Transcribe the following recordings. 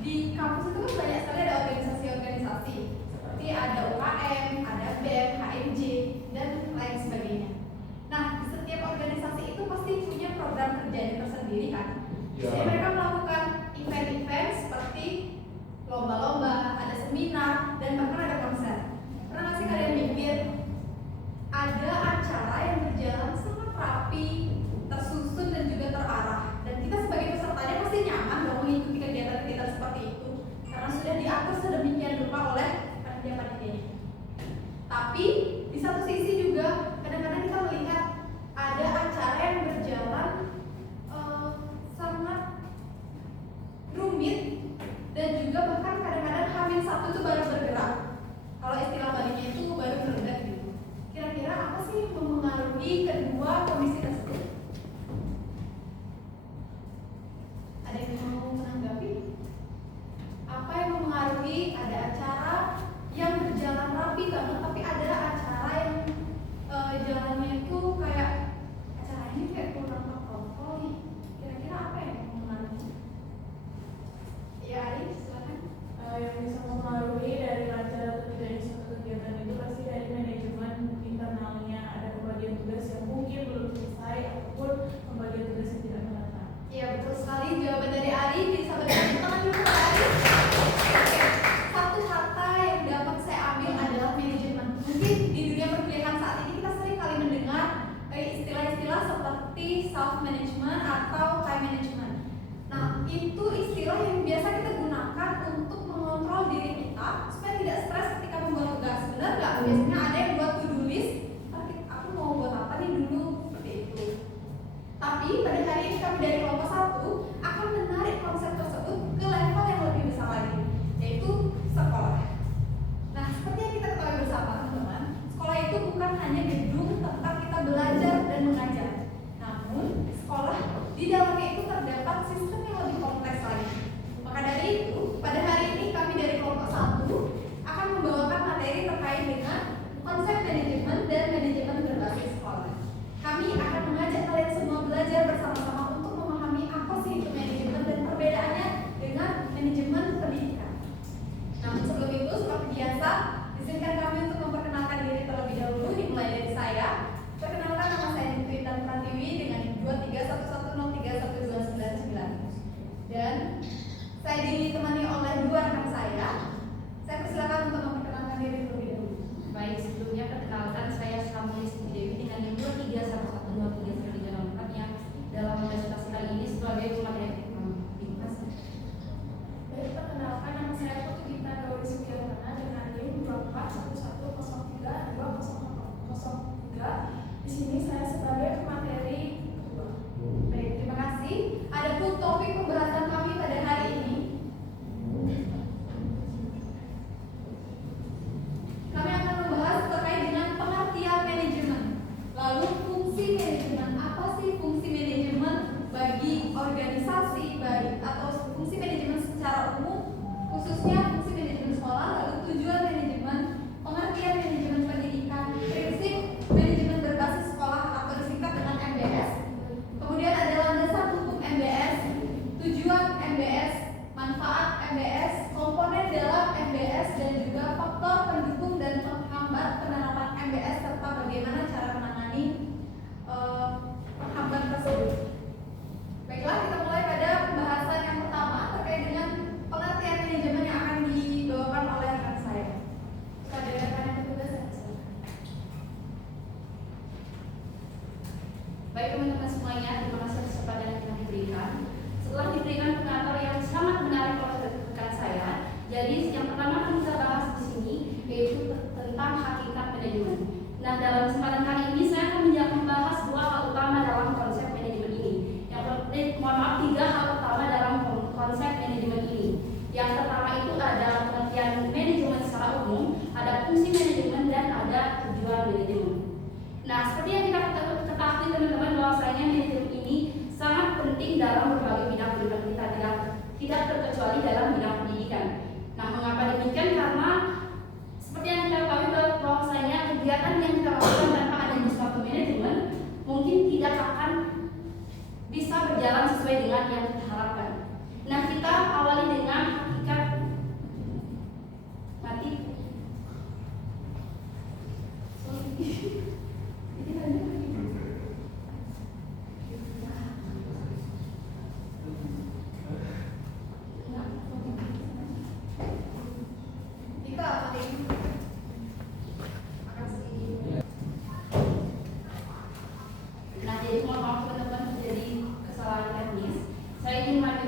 di kampus itu kan banyak sekali ada organisasi-organisasi seperti ada UKM, ada BEM, HMJ, dan lain sebagainya. Nah, setiap organisasi itu pasti punya program kerjanya tersendiri kan. Jadi mereka melakukan event-event seperti lomba-lomba, ada seminar, dan bahkan ada konser. Pernah nggak sih kalian mikir ada acara yang berjalan sangat rapi, tersusun dan juga terarah, dan kita sebagai pesertanya pasti nyaman dong mengikuti kegiatan-kegiatan seperti itu karena sudah diatur sedemikian rupa oleh panitia-panitianya. Tapi di satu sisi juga kadang-kadang kita melihat ada acara yang berjalan sangat rumit dan juga bahkan kadang-kadang Hamin satu itu baru bergerak. Kalau istilah baliknya itu baru bergerak gitu. Kira-kira apa sih yang mempengaruhi kedua kondisi tersebut? Ada yang mau menanggapi? Apa yang mempengaruhi ada acara yang berjalan rapi banget, tapi ada acara yang jalannya itu kayak acara ini kayak kurang terkontrol nih. Kira-kira apa yang mempengaruhi? Ya, Ari, silakan. Yang bisa mempengaruhi dari lancar atau tidaknya suatu kegiatan itu pasti dari manajemen internalnya. Ada pembagian tugas yang mungkin belum selesai ataupun pembagian tugas yang tidak merata. Iya, betul sekali jawaban dari Ari. Bisa berdiri tangan dulu Pak Ari. Oke, satu kata yang dapat saya ambil adalah manajemen. Mungkin di dunia perkuliahan saat ini kita sering kali mendengar istilah-istilah seperti self management atau time management. Nah, itu istilah yang biasa kita gunakan untuk mengontrol diri kita supaya tidak stres ketika membuat tugas. Benar nggak? Biasanya ada yang buat to-do list, tapi aku mau buat apa nih dulu, seperti itu. Tapi pada hari ini kami dari kelompok 1 akan menarik konsep tersebut ke level yang lebih besar lagi, yaitu sekolah. Nah, seperti yang kita ketahui bersama teman-teman, sekolah itu bukan hanya gedung tempat kita belajar dan mengajar, namun sekolah di dalamnya itu terdapat sistem yang lebih kompleks lagi. Maka dari itu, pada hari ini kami dari kelompok 1 akan membawakan materi terkait dengan konsep manajemen dan manajemen berbasis sekolah. Kami akan mengajak kalian semua belajar bersama-sama untuk memahami apa sih itu manajemen dan perbedaannya dengan manajemen pendidikan. Namun sebelum itu, seperti biasa, izinkan kami untuk memperkenalkan diri terlebih dahulu, dimulai dari saya. Perkenalkan, nama saya Nitritan Pratiwi dengan 23110312999. Dan saya ditemani oleh dua rekan saya. Saya persilakan untuk memperkenalkan diri terlebih dahulu. Baik, sebelumnya perkenalkan saya Samuli Siti Dewi dengan yang 23110312964 yang dalam presentasi kali ini sebagai pemateri. Terima kasih. Baik, perkenalkan nama saya Putri Gita Gauri Sugiartana dengan NIM 24110320003. Di sini saya sebagai pemateri. Baik, terima kasih. Adapun topik pembahasan kami pada hari ini, kami akan membahas terkait dengan pengertian manajemen. Lalu fungsi manajemen, apa sih fungsi manajemen bagi organisasi, atau fungsi manajemen secara umum, khususnya fungsi manajemen sekolah, lalu tujuan manajemen, pengertian manajemen pendidikan, prinsip manajemen berbasis sekolah atau disingkat dengan MBS. Kemudian ada landasan hukum MBS, tujuan MBS, manfaat MBS, komponen dalam MBS, dan juga faktor pendukung dan penghambat penerapan MBS serta bagaimana cara menangani penghambat tersebut. Baiklah, kita mulai pada pembahasan yang pertama terkait dengan pengertian manajemen yang akan dibawakan oleh rekan saya. Pada rekan yang bertugas, saya silakan. Baik teman-teman semuanya, terima kasih atas kesempatan yang telah diberikan. Setelah diberikan pengantar yang sangat menarik oleh rekan saya, jadi yang pertama akan kita bahas di sini yaitu tentang hakikat manajemen. Nah, dalam kesempatan kali ini saya akan membahas dua hal utama dalam konsep manajemen ini. Tiga hal utama dalam konsep manajemen ini. Yang pertama itu ada pengertian manajemen secara umum, ada fungsi manajemen dan ada tujuan manajemen. Nah, seperti yang kita ketahui teman-teman bahwasanya manajemen ini sangat penting dalam berbagai bidang kehidupan kita, tidak terkecuali dalam bidang pendidikan. Nah, mengapa demikian? Karena seperti yang kita ketahui bahwasanya kegiatan yang kita lakukan tanpa adanya suatu manajemen mungkin tidak akan bisa berjalan sesuai dengan yang kita harapkan. Nah, kita awali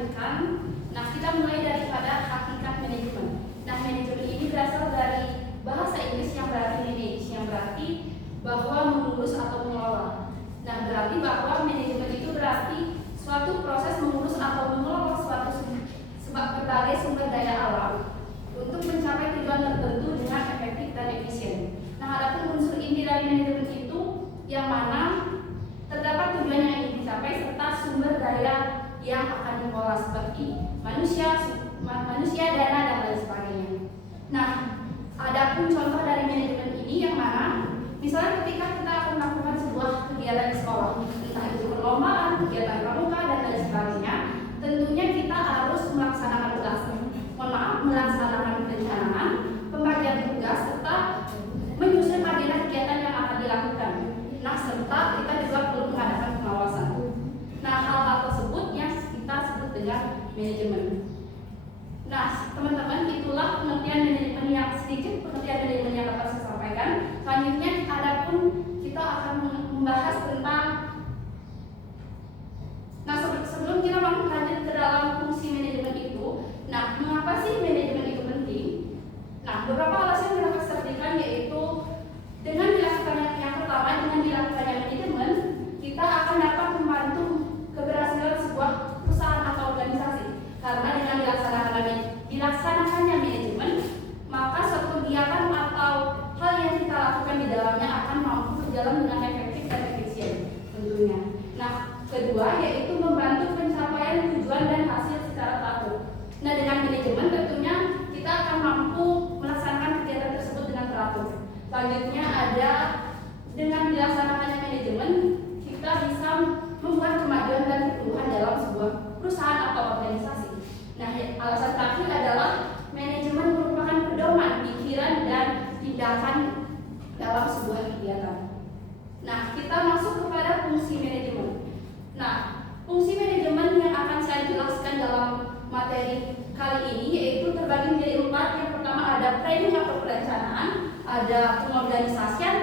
lanjutkan. Nah, kita mulai daripada hakikat manajemen. Nah, manajemen ini berasal dari bahasa Inggris yang berarti manage, yang berarti bahwa mengurus atau mengelola. Nah, berarti bahwa manajemen itu berarti suatu proses mengurus atau mengelola suatu berbagai sumber daya alam untuk mencapai tujuan tertentu dengan efektif dan efisien. Nah, adapun unsur inti dari manajemen itu yang mana terdapat tujuan yang ingin dicapai serta sumber daya yang akan dikelola seperti manusia, dana, dan lain sebagainya. Nah, adapun contoh dari manajemen ini yang mana misalnya ketika kita akan melakukan sebuah kegiatan di sekolah, entah itu perlombaan, kegiatan pramuka, dan lain sebagainya, tentunya kita harus melaksanakan perencanaan, pembagian tugas, serta menyusun agenda kegiatan yang akan dilakukan. Nah, serta kita juga perlu mengadakan pengawasan. Nah, hal-hal tersebut yang kita sebut dengan manajemen. Nah, teman-teman, itulah pengertian manajemen yang sedikit pengertian manajemen yang dapat saya sampaikan. Selanjutnya, adapun kita akan membahas tentang. Nah, sebelum kita lanjut ke dalam fungsi manajemen itu, nah, mengapa sih manajemen itu penting? Nah, beberapa alasan yang dapat saya berikan yaitu dengan dilakukannya yang pertama, dengan dilakukannya manajemen, kita akan dapat membantu keberhasilan sebuah perusahaan atau organisasi. Karena dengan dilaksanakannya manajemen, maka suatu kegiatan atau hal yang kita lakukan di dalamnya akan mampu berjalan dengan efektif dan efisien tentunya. Nah, kedua yaitu membantu pencapaian tujuan dan hasil secara teratur. Nah, dengan manajemen tentunya kita akan mampu melaksanakan kegiatan tersebut dengan teratur. Selanjutnya ada dengan dilaksanakannya manajemen, kita bisa membuat kemajuan dan pertumbuhan dalam sebuah perusahaan atau organisasi. Nah, alasan terakhir adalah manajemen merupakan pedoman pikiran dan tindakan dalam sebuah kegiatan. Nah, kita masuk kepada fungsi manajemen. Nah, fungsi manajemen yang akan saya jelaskan dalam materi kali ini yaitu terbagi menjadi 4. Yang pertama ada planning atau perencanaan, ada pengorganisasian,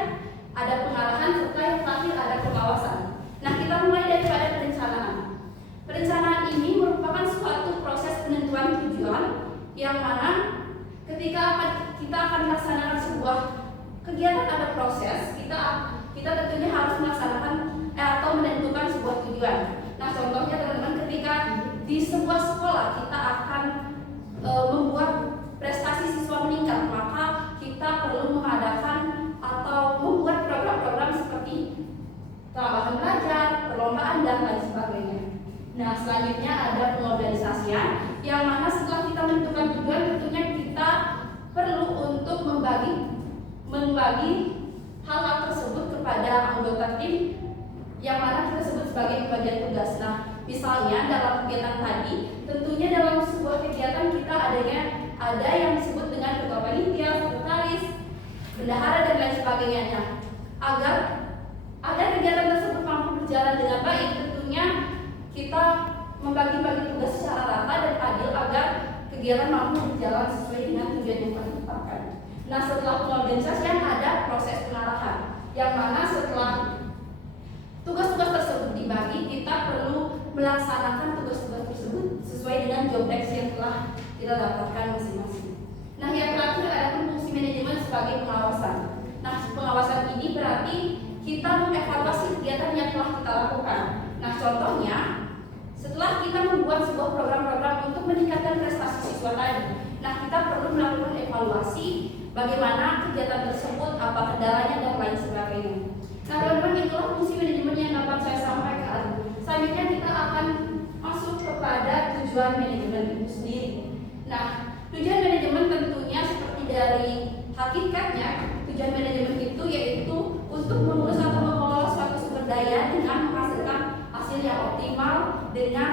ada pengarahan, serta yang terakhir ada pengawasan. Nah, kita mulai daripada perencanaan. Perencanaan ini merupakan suatu proses penentuan tujuan yang mana ketika kita akan melaksanakan sebuah kegiatan atau proses, kita tentunya harus melaksanakan atau menentukan sebuah tujuan. Nah, contohnya teman-teman, ketika di sebuah sekolah kita akan membuat prestasi siswa meningkat, maka kita perlu mengadakan atau membuat program-program seperti tambahan belajar, perlombaan, dan lain sebagainya. Nah, selanjutnya ada pengorganisasian yang mana setelah kita menentukan tujuan, tentunya kita perlu untuk membagi hal-hal tersebut kepada anggota tim yang mana kita sebut sebagai pembagian tugas. Nah, misalnya dalam kegiatan tadi, tentunya dalam sebuah kegiatan kita ada yang disebut dengan ketua panitia, sekretaris, bendahara, dan lain sebagainya. Nah, agar kegiatan tersebut mampu berjalan dengan baik, tentunya kita membagi-bagi tugas secara rata dan adil agar kegiatan mampu berjalan sesuai dengan tujuan yang telah ditetapkan. Nah, setelah pengorganisasian ada proses pengarahan, yang mana setelah tugas-tugas tersebut dibagi, kita perlu melaksanakan tugas-tugas tersebut sesuai dengan job desk yang telah kita dapatkan masing-masing. Nah, yang terakhir ada fungsi manajemen sebagai pengawasan. Nah, pengawasan ini berarti kita mengevaluasi kegiatan yang telah kita lakukan. Nah, contohnya setelah kita membuat sebuah program-program untuk meningkatkan prestasi siswa tadi, nah kita perlu melakukan evaluasi bagaimana kegiatan tersebut, apa kendalanya, dan lain sebagainya. Nah, teman-teman, itulah fungsi manajemen yang dapat saya sampaikan. Selanjutnya kita akan masuk kepada tujuan manajemen itu sendiri. Nah, tujuan manajemen tentunya seperti dari hakikatnya, tujuan manajemen itu yaitu untuk mengurus atau mengelola suatu sumber daya dengan menghasilkan hasil yang optimal dengan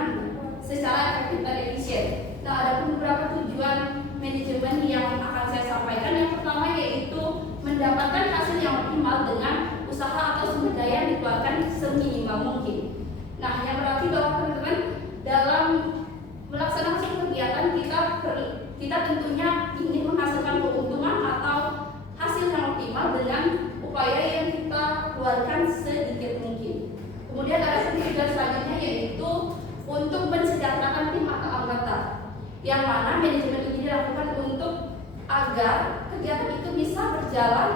secara efektif dan efisien. Nah, ada beberapa tujuan manajemen yang akan saya sampaikan. Yang pertama yaitu mendapatkan hasil yang optimal dengan usaha atau sumber daya yang dikeluarkan seminimal mungkin. Nah, yang berarti bahwa teman-teman dalam melaksanakan suatu kegiatan kita tentunya ingin menghasilkan keuntungan atau hasil yang optimal dengan upaya yang kita keluarkan sedikit mungkin. Kemudian ada tujuan selanjutnya yaitu untuk mensejahterakan tim atau yang mana manajemen ini dilakukan untuk agar kegiatan itu bisa berjalan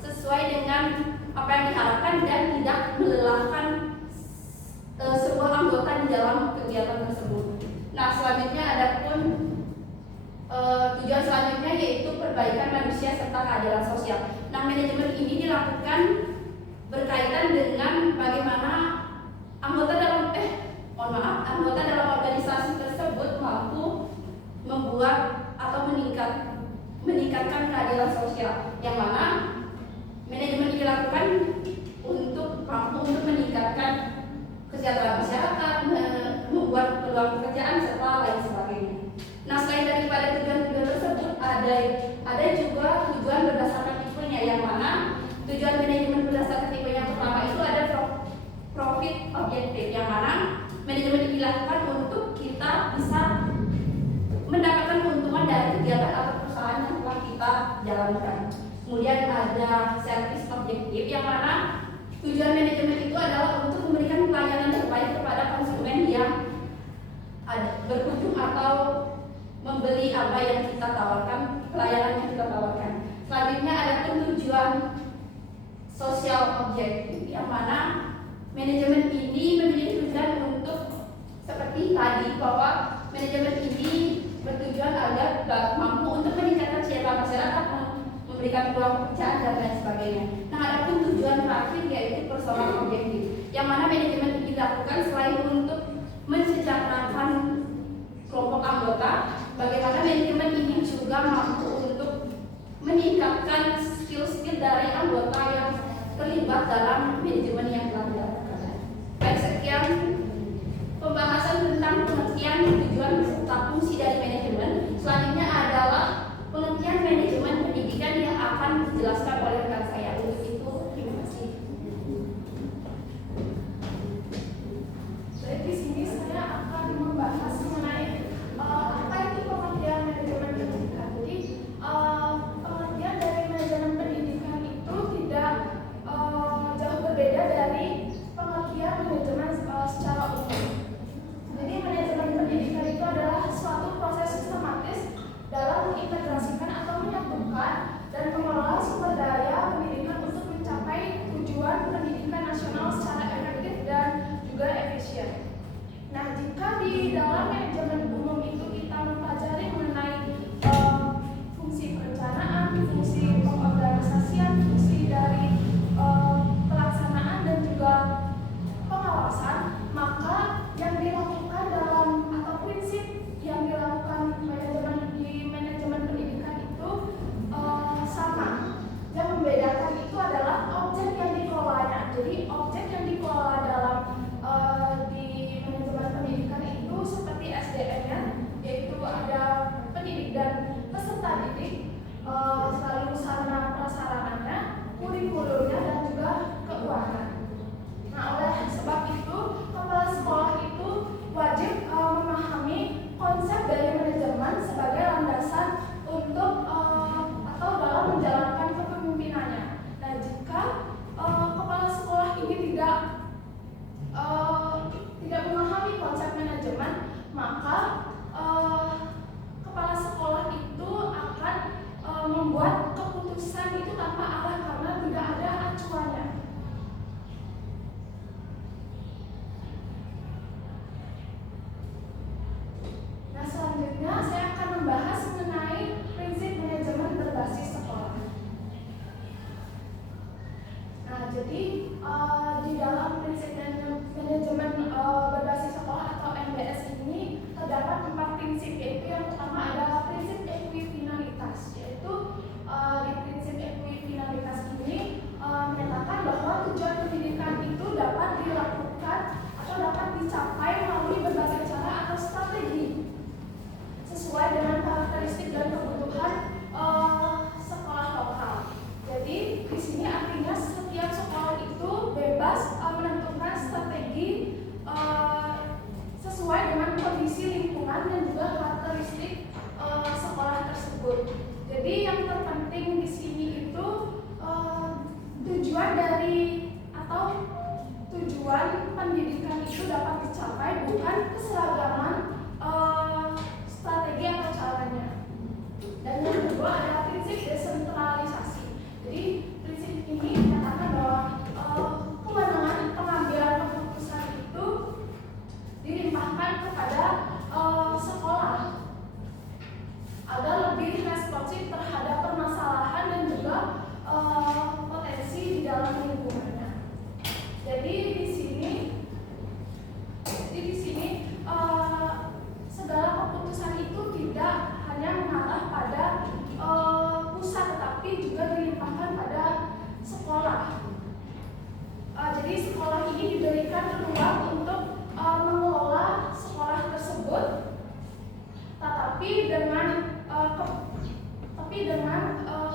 sesuai dengan apa yang diharapkan dan tidak melelahkan sebuah anggota di dalam kegiatan tersebut. Nah, selanjutnya ada pun tujuan selanjutnya yaitu perbaikan manusia serta keadilan sosial. Nah, manajemen ini dilakukan berkaitan dengan bagaimana anggota dalam organisasi tersebut mampu membuat atau meningkatkan keadilan sosial, yang mana manajemen ini dilakukan untuk mampu meningkatkan kesejahteraan masyarakat, membuat peluang pekerjaan serta lain sebagainya. Nah, selain daripada tujuan-tujuan tersebut, ada juga tujuan berdasarkan tipenya, yang mana tujuan manajemen berdasarkan tipe yang pertama itu ada profit objektif, yang mana manajemen ini dilakukan untuk kita bisa mendapatkan keuntungan dari kegiatan atau perusahaan yang telah kita jalankan. Kemudian ada service objektif, yang mana tujuan manajemen itu adalah untuk memberikan pelayanan terbaik kepada konsumen yang berkunjung atau membeli apa yang kita tawarkan, pelayanan yang kita tawarkan. Selanjutnya ada tujuan sosial objektif, yang mana manajemen ini memiliki tujuan untuk seperti tadi, bahwa manajemen ini bertujuan agar mampu untuk meningkatkan kesejahteraan masyarakat, memberikan peluang pekerjaan dan lain sebagainya. Nah, ada pun tujuan terakhir yaitu personal objektif, yang mana manajemen ini dilakukan selain untuk mensejahterakan kelompok anggota, bagaimana manajemen ini juga mampu untuk meningkatkan skill-skill dari anggota yang terlibat dalam manajemen yang telah dilakukan. Baik, sekian pembahasan tentang pengertian tujuan serta fungsi dari manajemen. Selanjutnya adalah pengertian manajemen pendidikan yang akan dijelaskan oleh rekan saya. Untuk itu, terima kasih. Baik, di sini saya akan membahas mengenai apa itu pengertian manajemen pendidikan. Jadi pengertian dari manajemen pendidikan itu tidak jauh berbeda dari pengertian manajemen secara umum. Jadi manajemen pendidikan itu adalah suatu proses sistematis dalam mengintegrasikan atau menyatukan dan mengelola sumber daya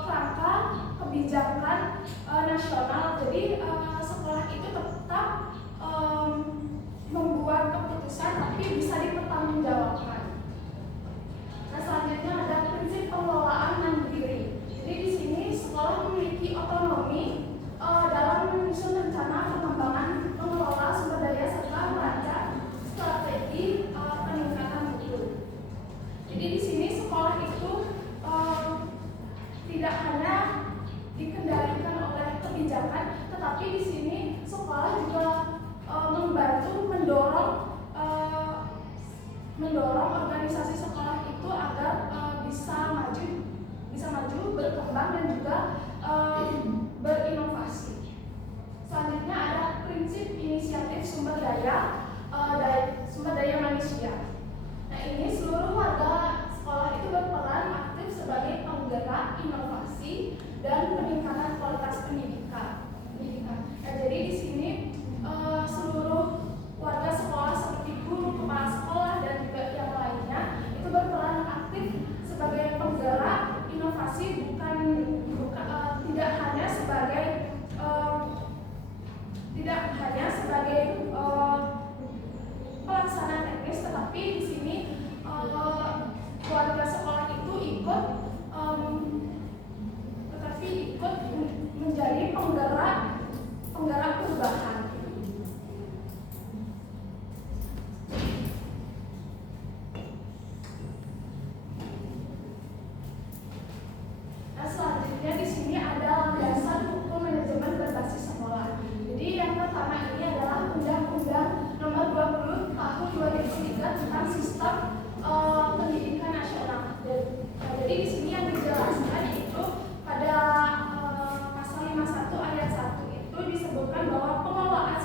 kerangka kebijakan nasional. Jadi sekolah itu tetap membuat keputusan tapi bisa dipertanggungjawabkan. Nah, selanjutnya ada prinsip pengelolaan mandiri. Jadi di sini sekolah memiliki otonomi dalam menyusun rencana pengembangan, mengelola sumber daya serta merancang strategi peningkatan mutu. Jadi di sini sekolah itu tidak hanya dikendalikan oleh kebijakan, tetapi di sini sekolah juga membantu mendorong organisasi sekolah itu agar bisa maju, berkembang dan juga berinovasi. Selanjutnya ada prinsip inisiatif sumber daya manusia. Nah, ini seluruh warga sekolah itu berperan aktif sebagai penggerak inovasi dan peningkatan kualitas pendidikan. Nah, jadi di sini seluruh warga sekolah seperti guru, kepala sekolah dan juga yang lainnya itu berperan aktif sebagai penggerak inovasi, bukan tidak hanya sebagai pelaksana teknis, tetapi di sini warga sekolah itu ikut menjadi penggerak perubahan. Nah, selanjutnya di sini ada landasan hukum manajemen berbasis sekolah. Jadi yang pertama ini adalah Undang-Undang Nomor 20 Tahun 2003 tentang Sistem Pendidikan Nasional. Jadi di sini yang dijelaskan itu pada pasal 51 ayat 1 itu disebutkan bahwa pengelolaan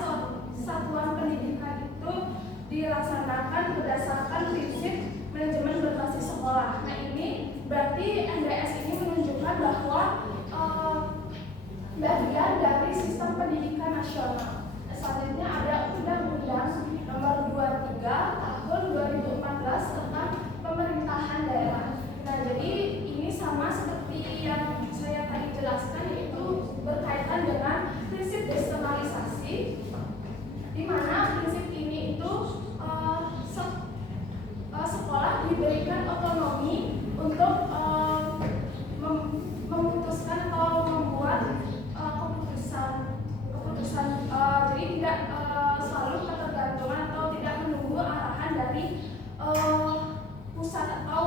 satuan pendidikan itu dilaksanakan berdasarkan prinsip manajemen berbasis sekolah. Nah, ini berarti NBS ini menunjukkan bahwa bagian dari sistem pendidikan nasional. Selanjutnya ada Undang-Undang Nomor 23 Tahun 2014 tentang Pemerintahan Daerah. Nah, jadi ini sama seperti yang saya tadi jelaskan, yaitu berkaitan dengan prinsip desentralisasi, di mana prinsip ini itu sekolah diberikan otonomi untuk memutuskan atau membuat keputusan, jadi tidak selalu ketergantungan atau tidak menunggu arahan dari pusat atau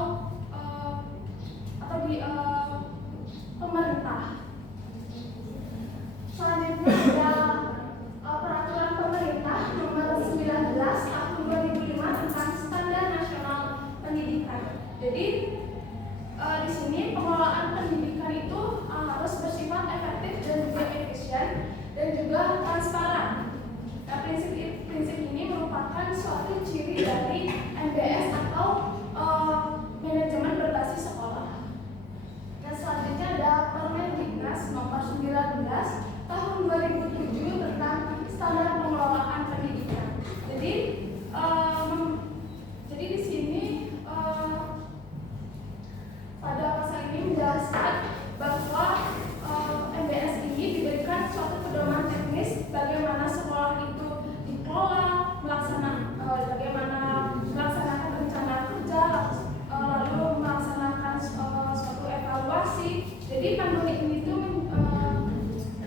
di pemerintah. Selanjutnya ada peraturan pemerintah nomor 19 tahun 2005 tentang standar nasional pendidikan. Jadi di sini pengelolaan pendidikan itu harus bersifat efektif dan juga efisien dan juga transparan. Nah, prinsip ini merupakan suatu ciri dari MBS atau manajemen berbasis sekolah. Dan selanjutnya ada Permendiknas nomor 19 tahun 2007 tentang standar pengelolaan pendidikan. Jadi di sini pada pasal ini menjelaskan bahwa MBS ini diberikan suatu pedoman teknis bagaimana sekolah itu dikelola, bagaimana melaksanakan rencana kerja, lalu melaksanakan suatu evaluasi. Jadi panduan ini itu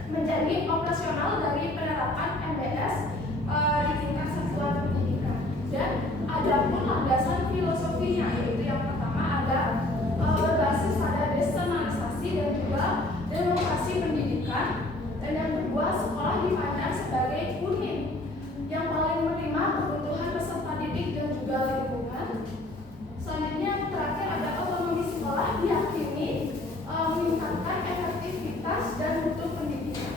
menjadi operasional dari penerapan MBS di tingkat satuan pendidikan. Dan ada pun landasan filosofinya, yaitu yang pertama ada berbasis pada desentralisasi dan juga demokrasi pendidikan, dan yang kedua sekolah dipandang sebagai unit yang paling menerima kebutuhan peserta didik dan juga lingkungan. Selanjutnya yang terakhir ada otonomi sekolah diyakini meningkatkan efektivitas dan mutu pendidikan.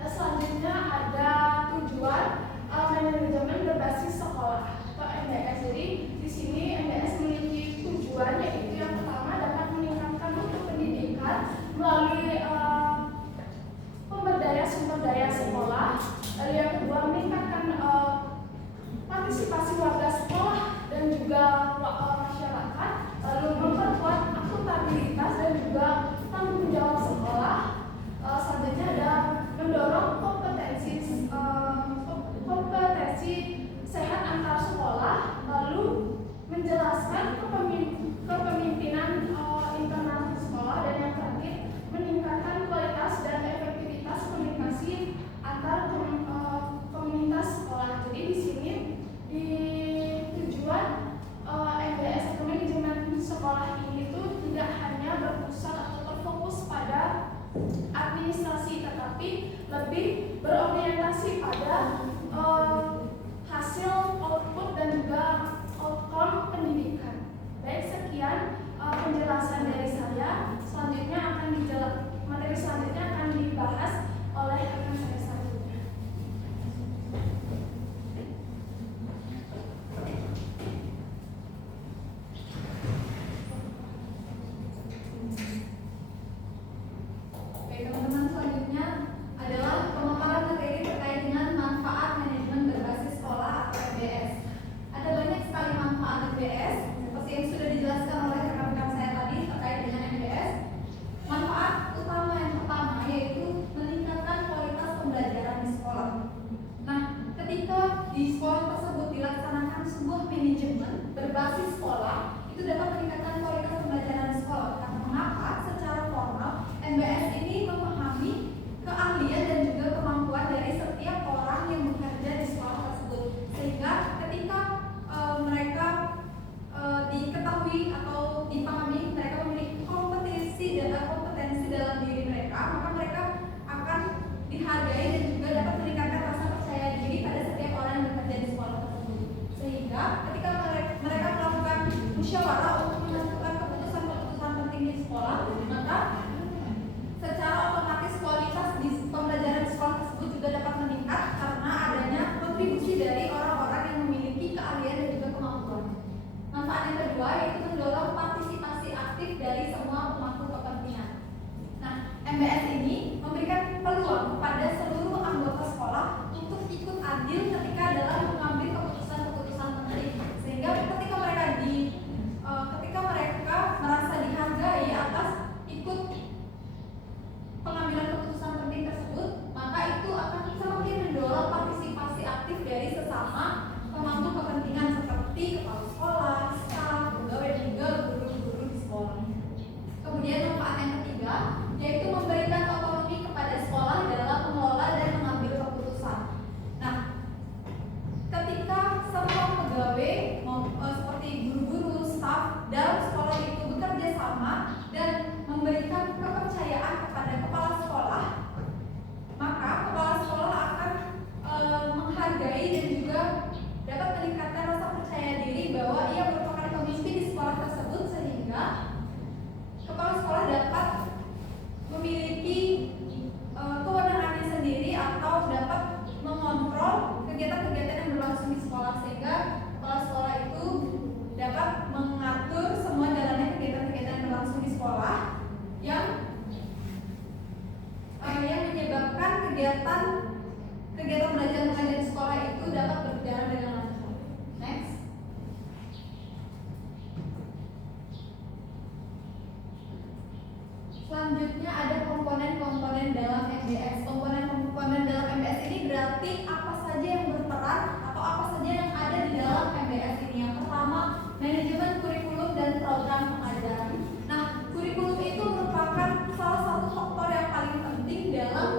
Nah, selanjutnya ada tujuan manajemen berbasis sekolah atau MBS. Jadi di sini MBS memiliki tujuan, yaitu yang pertama dapat meningkatkan lebih berorientasi pada hasil, output, dan juga outcome pendidikan. Baik, sekian penjelasan dari saya. Selanjutnya materi selanjutnya akan dibahas oleh rekan saya selanjutnya. Baik teman-teman, selanjutnya adalah pemaparan materi terkait dengan manfaat manajemen berbasis sekolah atau MBS. Ada banyak sekali manfaat MBS, seperti yang sudah dijelaskan oleh rekan-rekan saya tadi terkait dengan MBS. Manfaat utama yang pertama yaitu meningkatkan kualitas pembelajaran di sekolah. Nah, ketika di sekolah tersebut dilaksanakan sebuah manajemen berbasis sekolah, itu dapat meningkatkan kualitas pembelajaran di sekolah. Karena mengapa? Secara formal, MBS ini memahami keahlian dan juga kemampuan dari setiap orang yang bekerja di sekolah tersebut, sehingga ketika mereka diketahui atau dipahami mereka memiliki kompetensi dalam diri mereka, maka mereka akan dihargai dan juga dapat meningkatkan rasa percaya diri pada setiap orang yang bekerja di sekolah tersebut. Sehingga ketika mereka melakukan musyawarah untuk menentukan keputusan-keputusan penting di sekolah, maka secara otomatis kualitas di pembelajaran di sekolah tersebut juga dapat meningkat karena adanya kontribusi dari orang-orang yang memiliki keahlian dan juga kemampuan. Manfaat yang kedua yaitu mendorong partisipasi aktif dari semua pemangku kepentingan. Nah, MBS ini memberikan peluang kepada seluruh anggota sekolah untuk ikut adil ketika dalam mengambil keputusan-keputusan penting, sehingga ketika mereka merasa dihargai atas ikut pengambilan keputusan penting tersebut, maka itu akan semakin mendorong partisipasi aktif dari sesama pemangku kepentingan seperti kepala sekolah, staf, pegawai, dan juga guru-guru di sekolah. Kemudian manfaat yang ketiga yaitu memberikan otonomi kepada sekolah dalam mengelola dan mengambil keputusan. Nah, ketika semua pegawai seperti guru-guru, staf dalam sekolah itu bekerja sama dan memberikan kepercayaan kepada kepala sekolah, maka kepala sekolah akan menghargai dan juga dapat meningkatkan rasa percaya diri bahwa ia merupakan pemimpin di sekolah tersebut, sehingga kepala sekolah dapat memiliki kewenangannya sendiri atau dapat mengontrol kegiatan-kegiatan yang berlangsung di sekolah, sehingga kepala sekolah itu dapat mengatur semua jalannya kegiatan-kegiatan yang berlangsung di sekolah yang menyebabkan kegiatan belajar mengajar di sekolah itu dapat berjalan dengan lancar. Next. Selanjutnya ada komponen-komponen dalam MBS. Komponen-komponen dalam MBS ini berarti apa saja yang berperan atau apa saja yang ada di dalam MBS ini. Yang pertama, manajemen kurikulum dan program pengajaran. Nah, kurikulum itu merupakan salah satu faktor yang paling penting dalam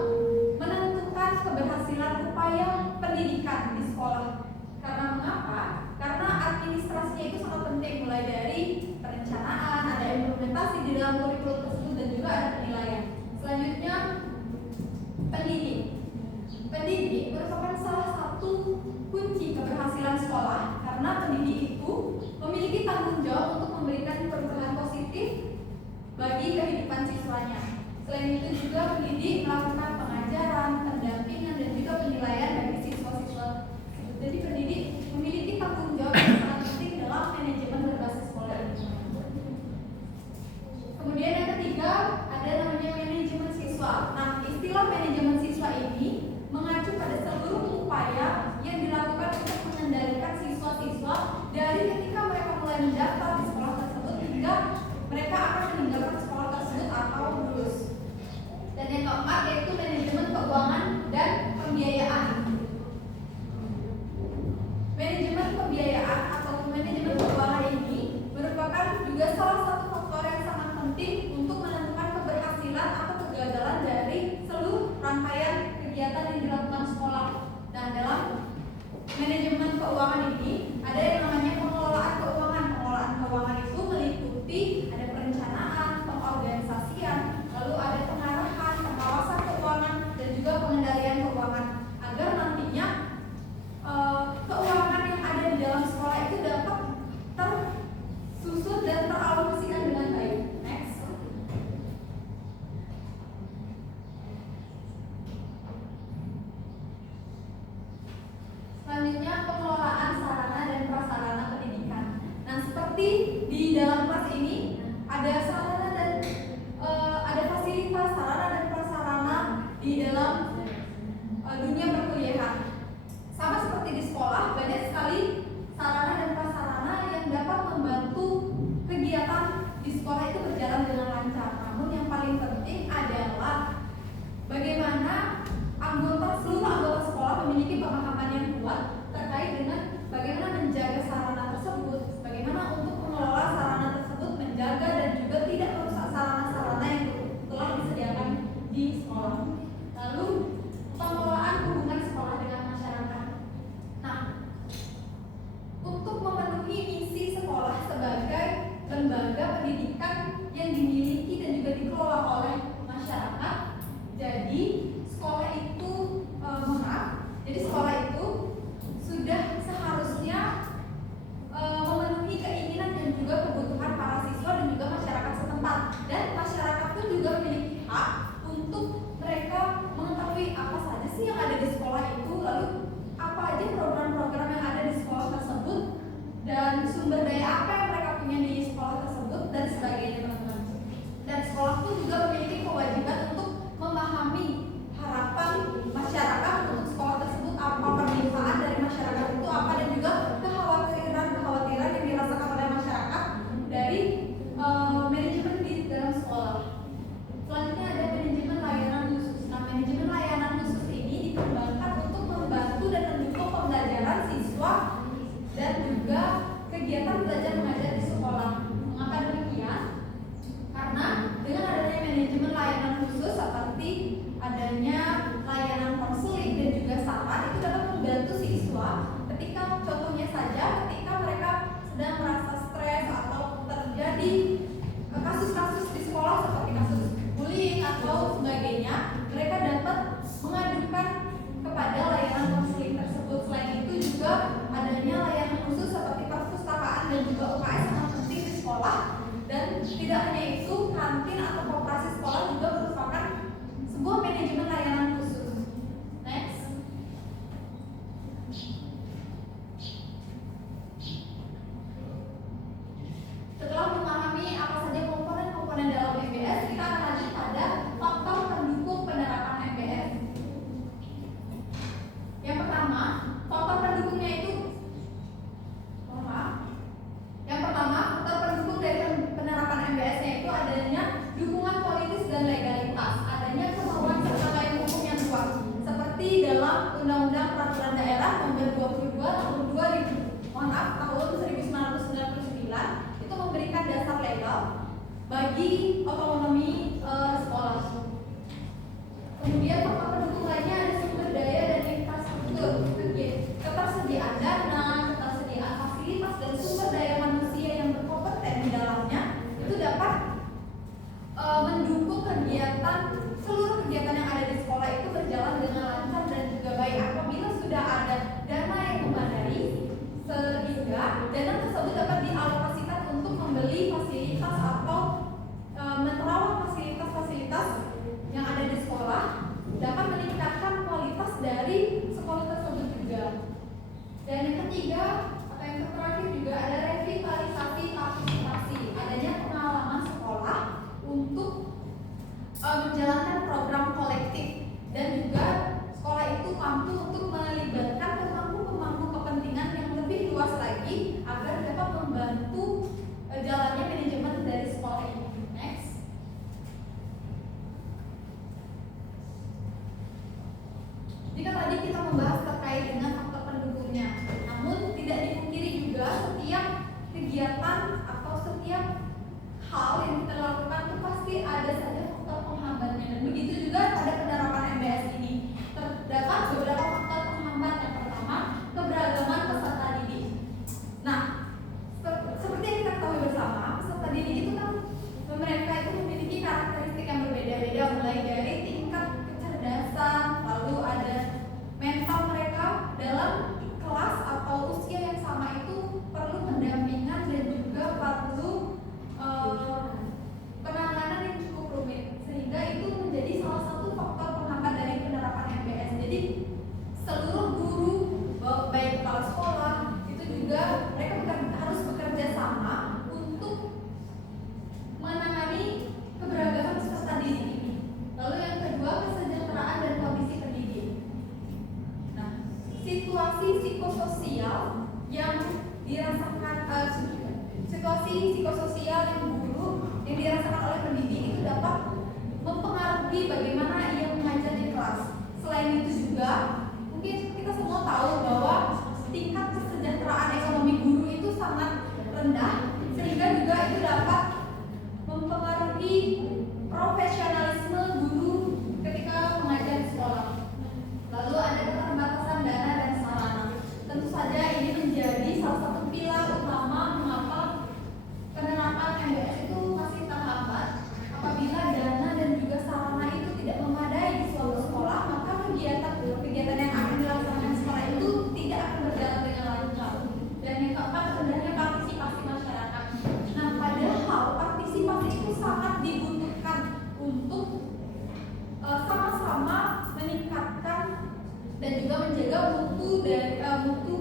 menentukan keberhasilan upaya pendidikan di sekolah. Karena mengapa? Karena administrasinya itu sangat penting, mulai dari perencanaan, ada implementasi di dalam kurikulum tersebut, dan juga ada penilaian. Selanjutnya, pendidik. Pendidik merupakan salah satu kunci keberhasilan sekolah, karena pendidik itu memiliki tanggung jawab untuk memberikan perubahan positif bagi kehidupan siswanya. Selain itu juga pendidik melakukan pengajaran, pendampingan, dan juga penilaian bagi siswa-siswa. Jadi pendidik memiliki tanggung jawab yang sangat penting dalam manajemen berbasis sekolah ini. Kemudian yang ketiga ada namanya manajemen siswa. Nah, istilah manajemen siswa ini mengacu pada seluruh upaya yang dilakukan untuk mengendalikan siswa-siswa dari ketika mereka mulai mendaftar di sekolah tersebut hingga mereka akan meninggalkan sekolah tersebut atau lulus. Dan yang keempat yaitu manajemen keuangan dan pembiayaan. Manajemen pembiayaan atau manajemen keuangan ini merupakan juga salah satu faktor yang sangat penting untuk menentukan keberhasilan atau kegagalan dari seluruh rangkaian kegiatan yang dilakukan sekolah. Nah, dalam manajemen keuangan ini ada yang namanya pengelolaan keuangan. Pengelolaan keuangan itu meliputi ada perencanaan, pengorganisasian, lalu ada pengarahan, pengawasan keuangan, dan juga pengendalian dunia perkuliahan. Sama seperti di sekolah, banyak sekali sarana dan prasarana yang dapat membantu kegiatan di sekolah itu berjalan dengan lancar. Namun yang paling penting adalah bagaimana seluruh anggota sekolah memiliki pemahaman yang kuat terkait dengan bagaimana menjaga sarana tersebut, bagaimana untuk mengelola sarana tersebut, menjaga dan juga tidak merusak sarana-sarana yang telah disediakan di sekolah. Lalu pengelolaan hubungan sekolah dengan masyarakat. Nah, untuk memenuhi misi sekolah sebagai lembaga pendidikan yang dimiliki dan juga dikelola oleh masyarakat, jadi sekolah itu sudah seharusnya memenuhi keinginan dan juga kebutuhan para siswa dan juga masyarakat setempat, dan masyarakat pun juga memiliki hak untuk mereka mengetahui apa saja sih yang ada di sekolah itu, lalu apa aja program-program yang ada di sekolah tersebut, dan sumber daya apa yang mereka punya di sekolah tersebut, dan sebagainya, teman-teman. Dan sekolah pun juga memiliki kewajiban untuk memahami harapan masyarakat untuk sekolah tersebut, apa permintaan dari masyarakat itu apa, dan juga kekhawatiran yang dirasakan oleh masyarakat dari manajemen di dalam sekolah. Selanjutnya ada manajemen layanan khusus. Nah, manajemen layanan khusus ini dikembangkan untuk membantu dan mendukung pembelajaran siswa dan juga kegiatan belajar mengajar di sekolah. Mengapa demikian? Karena dengan adanya manajemen layanan khusus seperti adanya layanan konseling dan juga saran, itu dapat membantu siswa ketika, contohnya saja, ketika mereka sedang merasa stres atau terjadi kasus-kasus di sekolah seperti kasus bullying atau sebagainya, mereka dapat mengadukan kepada layanan konseling tersebut. Selain itu juga adanya layanan khusus seperti perpustakaan dan juga UKS sangat penting di sekolah, dan tidak hanya itu, kantin atau koperasi sekolah juga merupakan sebuah manajemen layanan khusus. Next. Setelah memahami apa saja komponen-komponen dalam MBS, kita akan lanjut pada faktor pendukung penerapan MBS. Yang pertama, faktor pendukungnya itu faktor pendukung dari penerapan MBS-nya itu adanya dukungan politis dan legalitas, adanya kemauan serta payung hukum yang kuat, seperti dalam Undang-Undang Peraturan Daerah Nomor 22 tahun 1999 itu memberikan dasar legal bagi otonomi sekolah. Kemudian faktor pendukung lainnya ada sumber daya dan infrastruktur, ketersediaan dana, ketersediaan fasilitas dan sumber daya manusia yang berkompeten di dalamnya itu dapat mendukung seluruh kegiatan yang ada di sekolah itu berjalan dengan lancar dan juga baik. Apabila sudah ada dana yang memadai, sehingga dana tersebut dapat dialokasikan untuk membeli fasilitas atau menerawat fasilitas-fasilitas yang ada di sekolah, dapat meningkatkan kualitas dari sekolah tersebut juga. Dan yang ketiga atau yang terakhir juga ada revitalisasi partisipasi, adanya pengalaman sekolah untuk menjalankan program kolektif, dan juga sekolah itu mampu untuk melibatkan pemangku kepentingan yang lebih luas lagi agar dapat membantu jalannya manajemen dari sekolah ini. Next. Jika tadi kita membahas terkait dengan faktor pendukungnya, namun tidak dipungkiri juga setiap kegiatan atau setiap hal yang kita lakukan itu pasti ada saja faktor penghambatnya, dan begitu juga pada penerapan MBS ini terdapat beberapa faktor penghambat. Yang pertama, keberagaman peserta didik. Nah, seperti yang kita ketahui bersama, peserta didik itu kan mereka itu memiliki karakteristik yang berbeda-beda, mulai dari tingkat kecerdasan, lalu ada mental mereka dalam kelas atau usia yang sama itu perlu pendampingan dan juga perlu penanganan yang cukup rumit, sehingga itu menjadi salah satu faktor penghambat dari penerapan MBS. Jadi seluruh guru, baik kepala sekolah, itu juga mereka harus bekerja sama untuk menangani keberagaman peserta didik ini. Lalu yang kedua, kesejahteraan dan kondisi pendidik. psikososial yang dirasakan situasi psikososial yang buruk yang dirasakan oleh pendidik itu dapat mempengaruhi bagaimana ia mengajar di kelas. Selain itu juga mungkin kita semua tahu bahwa tingkat kesejahteraan ekonomi guru itu sangat rendah, sehingga juga itu dapat mempengaruhi profesionalisme guru ketika mengajar di sekolah. Lalu ada keterbatasan dana dan sarana. Tentu saja ini menjadi salah satu pilar utama mengapa penerapan MBS itu masih terhambat. Apabila dana dan juga sarana itu tidak memadai di suatu sekolah, maka kegiatan yang akan dilaksanakan sekolah itu tidak akan berjalan dengan lancar. Dan yang keempat sebenarnya partisipasi masyarakat. Nah, padahal partisipasi itu sangat dibutuhkan untuk sama-sama meningkatkan dan juga menjaga mutu dari mutu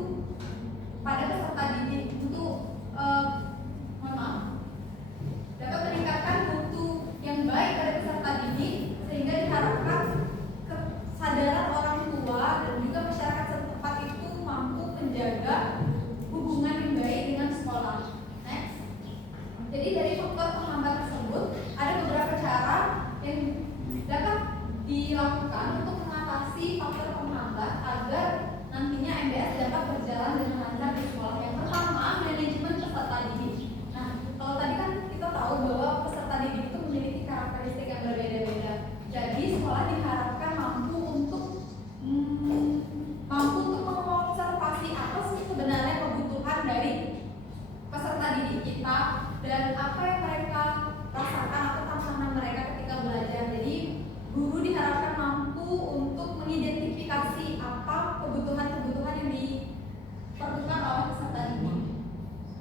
pada peserta didik untuk dapat meningkatkan mutu yang baik pada peserta didik, sehingga diharapkan kesadaran orang tua dan juga masyarakat setempat itu mampu menjaga hubungan yang baik dengan sekolah. Next. Jadi dari faktor penghambat tersebut ada beberapa cara yang dapat dilakukan untuk mengatasi faktor penghambat agar nantinya MBS dapat berjalan dengan lancar di sekolah. Yang pertama, manajemen peserta didik. Nah, kalau tadi kan kita tahu bahwa peserta didik itu memiliki karakteristik yang berbeda-beda. Jadi sekolah diharapkan mampu untuk mengobservasi apa sih sebenarnya kebutuhan dari peserta didik kita dan apa yang mereka rasakan atau tantangan mereka ketika belajar. Jadi guru diharapkan mampu untuk mengidentifikasi apa kebutuhan-kebutuhan yang diperlukan oleh peserta didik.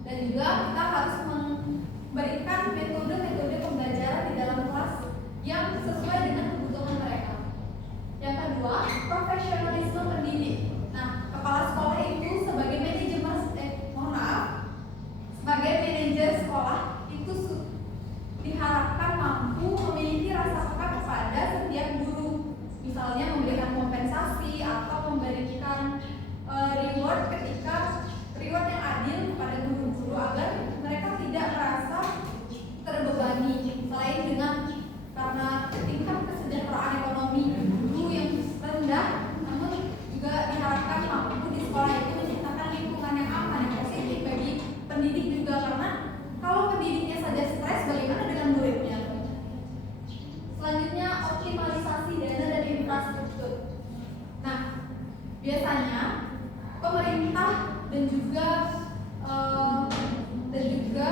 Dan juga kita harus memberikan metode-metode pembelajaran di dalam kelas yang sesuai dengan kebutuhan mereka. Yang kedua, profesionalisme pendidik. Nah, kepala sekolah itu sebagai manajer sekolah itu diharapkan mampu memiliki rasa peka kepada setiap guru. Misalnya memberikan kompensasi atau memberikan reward yang adil kepada guru-guru agar mereka tidak merasa terbebani. Selain dengan karena tingkat kesejahteraan ekonomi guru yang rendah, namun juga diharapkan mampu di sekolah itu menciptakan lingkungan yang aman yang positif bagi pendidik juga, karena kalau pendidiknya saja stres, bagaimana dengan muridnya? Selanjutnya, optimalisasi dana dan infrastruktur. Nah, biasanya pemerintah dan juga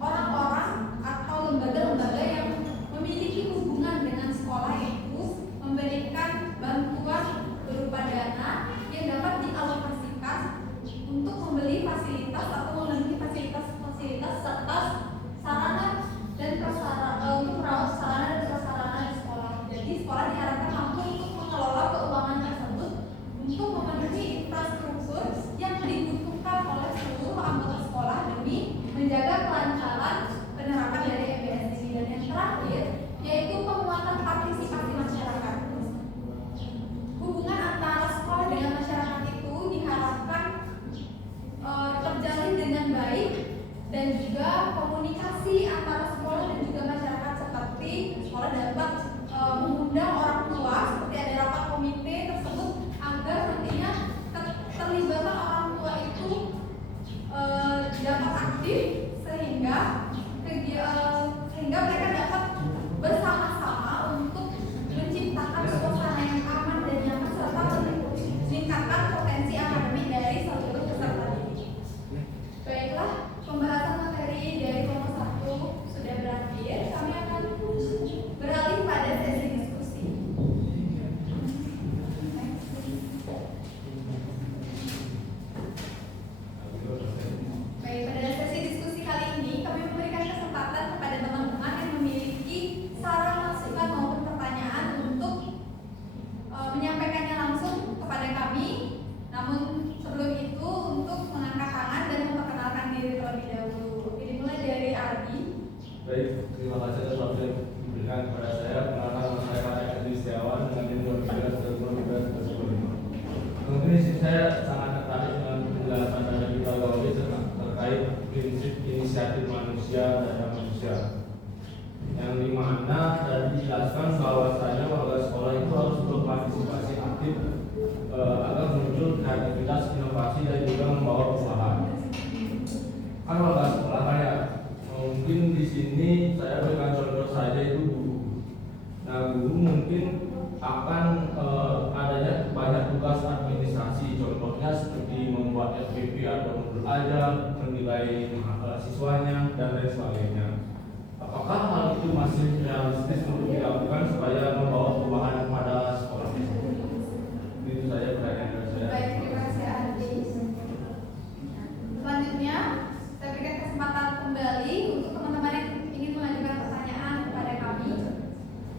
orang-orang atau lembaga-lembaga yang memiliki hubungan dengan sekolah itu memberikan bantuan berupa dana yang dapat dialokasikan untuk membeli fasilitas atau memenuhi fasilitas serta sarana dan prasarana untuk merawat sarana dan prasarana di sekolah. Jadi sekolah diharapkan mampu untuk mengelola keuangan tersebut untuk memenuhi infrastruktur yang dibutuhkan oleh seluruh anggota sekolah demi menjaga kelancaran penerapan dari MBS ini. Dan yang terakhir yaitu penguatan partisipasi masyarakat. Hubungan antara sekolah dengan masyarakat itu diharapkan terjalin dengan baik, dan juga komunikasi antara sekolah dan juga masyarakat, seperti sekolah dapat mengundang orang tua seperti ada rapat komite tersebut agar nantinya terlibatan orang tua itu dapat aktif sehingga mereka dapat bersama-sama untuk menciptakan suasana yang aman dan nyaman serta meningkatkan potensi akademik dari seluruh peserta didik. Baiklah, pembahasan materi dari kelompok 1 sudah berakhir. Kami akan beralih pada sesi diskusi. Baik, pada sesi diskusi kali ini kami memberikan kesempatan kepada teman-teman yang memiliki saran, masukan maupun pertanyaan untuk menyampaikannya langsung kepada kami. Namun sebelum itu untuk mengangkat tangan dan memperkenalkan diri terlebih dahulu. Oke, dimulai dari Ardi. Baik, terima kasih atas waktu yang diberikan kepada saya. Perkenalkan nama saya Edi Setiawan dengan tim 2013 dan 2015. Mungkin di sini saya sangat tertarik dengan akan adanya banyak tugas administrasi, contohnya seperti membuat FPP atau modul ajar, menilai siswanya dan lain sebagainya. Apakah hal itu masih realistis untuk dilakukan supaya membawa perubahan kepada sekolah? Itu saja pertanyaan dari saya. Baik, terima kasih Adi. Selanjutnya, saya berikan kesempatan kembali untuk teman-teman yang ingin mengajukan pertanyaan kepada kami.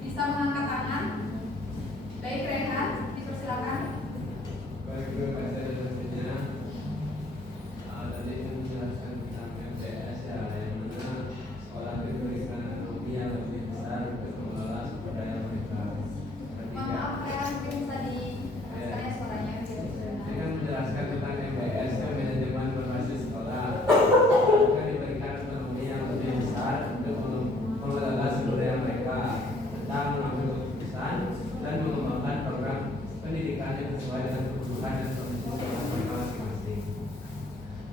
Bisa mengangkat tangan. Baik, Rehan, dipersilakan. Baik, terima kasih atas waktunya. Tadi menjelaskan tentang MTS ya, yang mana sekolah diberikan autonomi yang lebih besar untuk mengelola sumber daya mereka. Mohon maaf, Rehan, mungkin bisa dijelaskan suaranya. Ini kan menjelaskan tentang MTS, ya, manajemen berbasis sekolah. Kan diberikan autonomi yang lebih besar untuk mengelola sumber daya mereka tentang mengambil keputusan dan mengembangkan program pendidikan yang sesuai dengan kebutuhan dan kondisi sekolah mereka masing-masing.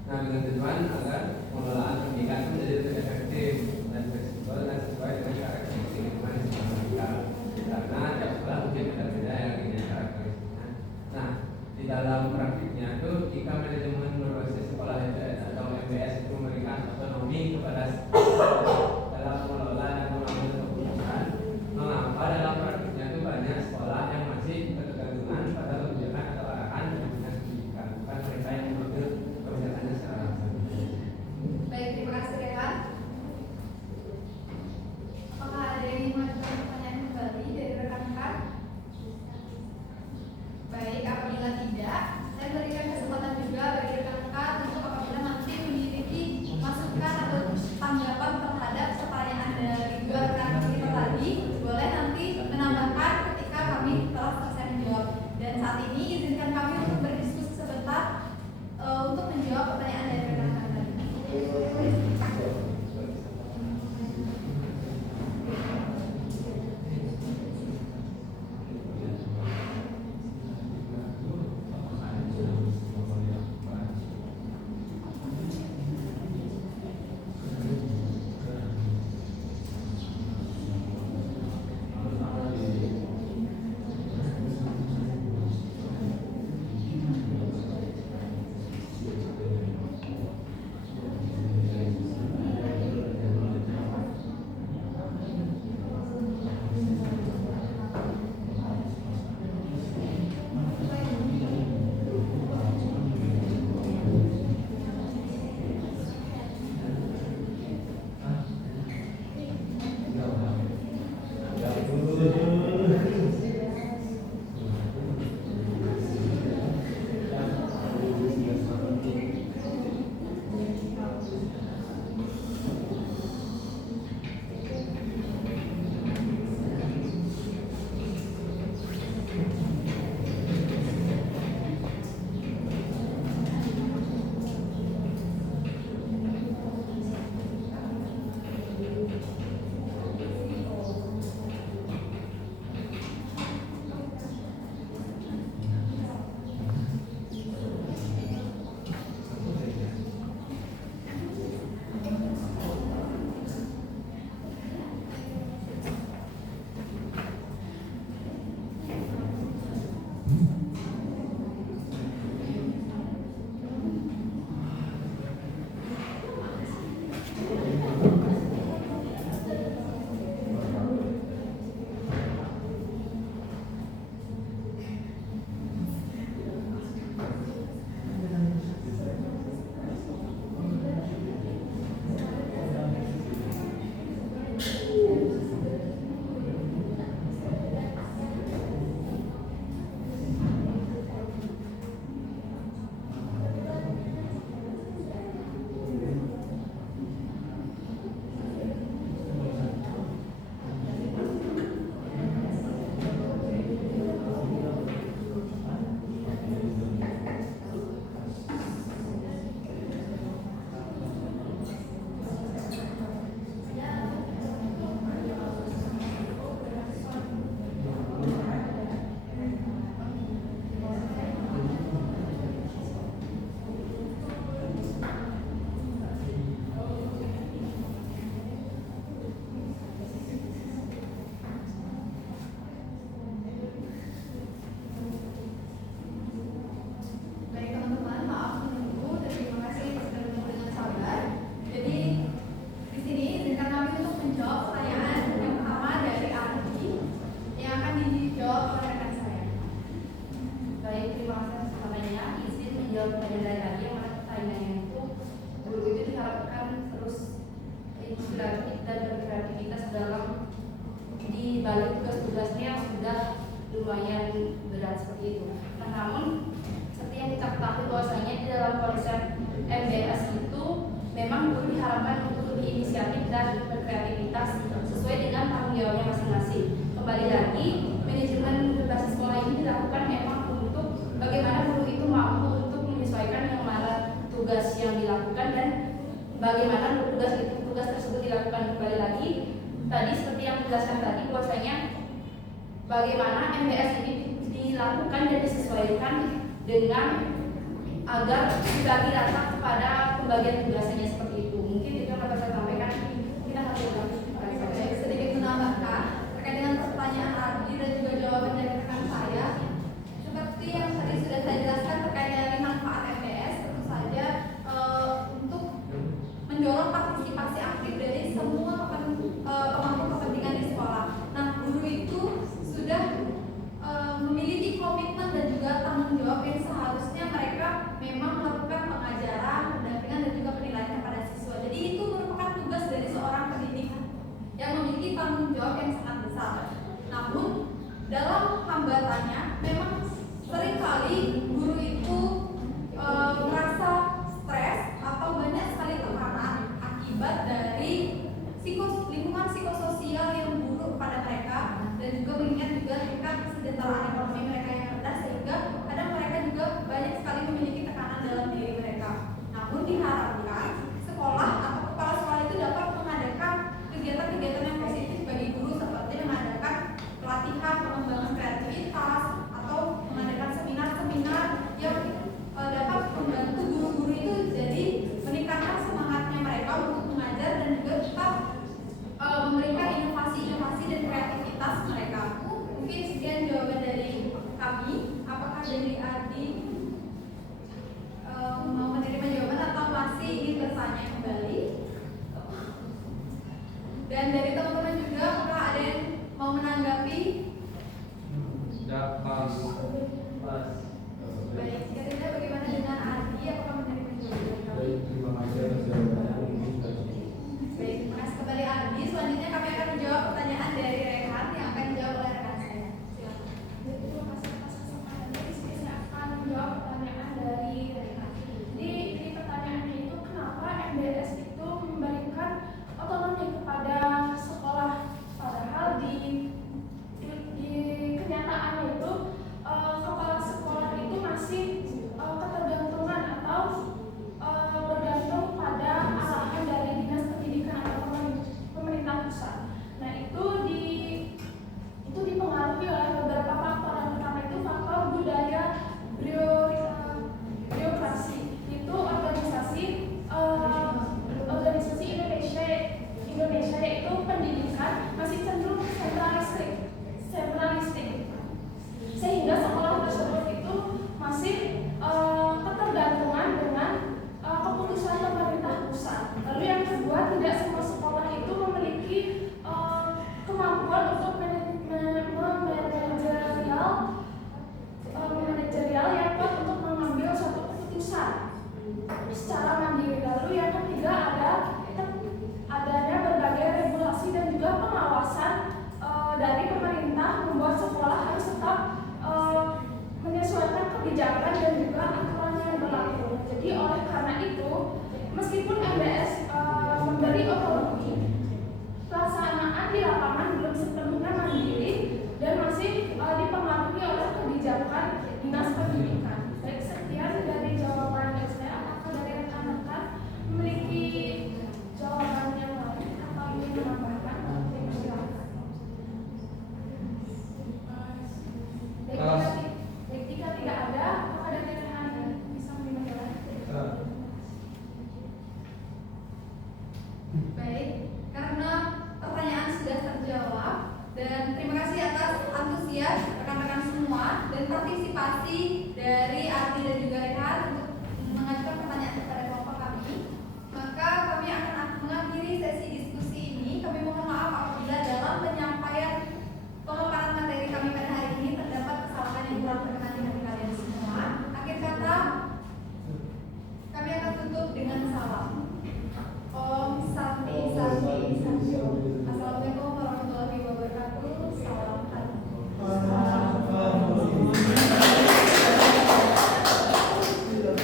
Nah, dengan tujuan agar pengelolaan pendidikan menjadi lebih efektif dan fleksibel dan sesuai dengan karakteristik lingkungan di sekolah mereka. Karena tiap sekolah mungkin beda-beda yang ini karakteristiknya. Nah, di dalam praktiknya itu jika manajemen berbasis sekolah atau MBS itu memberikan otonomi kepada dalam mengelola dan mengambil keputusan, mengapa dalam praktiknya itu banyak sekolah yang masih ketergantungan pada kebijakan atau arahan dari dinas pendidikan, bukan mereka yang mengambil kebijakannya secara langsung. Baik, terima kasih Rehan. Apakah ada yang ingin mengajukan pertanyaan kembali dari rekan-rekan? Baik, apabila tidak, saya berikan kesempatan juga bagi rekan-rekan untuk apabila nanti memiliki masukan atau tanggapan terhadap pertanyaan dari dua rekan kita tadi, boleh nanti menambahkan ketika kami telah selesai menjawab. Dan saat ini izinkan kami untuk berdiskusi sebentar untuk menjawab pertanyaan dari rekan-rekan tadi. terima kasih atas pertanyaannya. Izin menjawab pertanyaan dari tadi yang mana pertanyaannya itu guru itu diharapkan terus inspiratif dan berkreativitas dalam di balik tugas-tugasnya yang sudah lumayan berat seperti itu. Nah, namun seperti yang kita ketahui bahwasanya di dalam konsep MBS itu memang guru diharapkan untuk lebih inisiatif dan berkreativitas sesuai dengan tanggung jawabnya masing-masing. Kembali lagi, manajemen berbasis sekolah ini dilakukan memang untuk bagaimana guru itu mampu untuk menyesuaikan yang mana tugas yang dilakukan dan bagaimana tugas tersebut dilakukan. Kembali lagi, tadi seperti yang dijelaskan tadi bahwasanya bagaimana MBS ini dilakukan dan disesuaikan dengan agar dibagi rata kepada pembagian tugasnya seperti itu. Mungkin itu yang dapat saya sampaikan. Kita harus Sedikit menambahkan terkait dengan pertanyaan Ardi dan juga jawaban dari rekan saya. Seperti yang tadi sudah saya jelaskan terkait dengan manfaat MBS, tentu saja untuk mendorong partisipasi aktif dari semua pemangku kepentingan di sekolah. Nah, guru itu sudah memiliki komitmen dan juga tanggung jawab yang seharusnya mereka memang melakukan pengajaran, pendampingan dan juga penilaian kepada siswa. Jadi itu merupakan tugas dari seorang pendidik yang memiliki tanggung jawab yang sangat besar. Namun dalam hambatannya memang seringkali guru itu merasa stres atau banyak sekali tekanan akibat dari lingkungan psikososial yang buruk pada mereka dan juga mengingat juga tingkat kesejahteraan ekonomi mereka yang rendah sehingga kadang mereka juga banyak sekali memiliki tekanan dalam diri mereka. Namun diharapkan sekolah atau kepala sekolah itu dapat mengadakan kegiatan-kegiatan yang positif bagi guru seperti mengadakan pelatihan pengembangan kreativitas atau mengadakan seminar-seminar yang dapat membantu guru-guru itu jadi meningkatkan semangatnya mereka untuk mengajar dan juga tetap memberikan inovasi-inovasi dan kreativitas mereka. Mungkin sekian jawaban dari kami. Apakah dari Ardi mau menerima jawaban atau masih ingin bertanya kembali? Dan dari teman-teman juga, apakah ada yang mau menanggapi? Pas. Baik, jika tidak bagaimana dengan Ardi? Apakah menerima jawaban kami? Baik, terima kasih atas jawabannya. Mungkin sudah cukup. Baik, terima kasih kembali Ardi. Selanjutnya kami akan menjawab pertanyaan dari Rehan yang akan dijawab oleh rekan saya. Silakan. Terima kasih atas kesempatannya. Di sini saya akan menjawab pertanyaan dari Reka. Jadi ini pertanyaannya itu kenapa MBS itu memberikan otonomi kepada sekolah, padahal di kenyataannya itu kepala sekolah itu masih ketergantungan atau bergantung pada arahan dari dinas pendidikan atau pemerintah pusat. Nah itu dipengaruhi oleh beberapa faktor. Yang pertama itu faktor budaya birokrasi. Itu organisasi Indonesia yaitu pendidikan masih cenderung sentralistik, sehingga sekolah tersebut itu masih ketergantungan dengan keputusan pemerintah pusat. Lalu yang kedua, tidak semua sekolah itu memiliki kemampuan untuk manajerial yang kuat untuk mengambil suatu keputusan secara mandiri. Lalu yang ketiga adanya berbagai regulasi dan juga pengawasan dari pemerintah membuat sekolah harus tetap menyesuaikan kebijakan dan juga aturan yang berlaku. Jadi oleh karena itu, meskipun MBS memberi otonomi, pelaksanaan di lapangan belum sepenuhnya mandiri dan masih dipengaruhi oleh kebijakan dinas pendidikan. Baik, sekian dari jawaban dari saya. Apakah dari rekan-rekan memiliki jawaban yang lain atau ingin menambahkan? Silakan. Jika tidak ada, apakah dari rekan bisa menjawab? Baik, karena pertanyaan sudah terjawab dan terima kasih atas antusias rekan-rekan semua dan partisipasi dari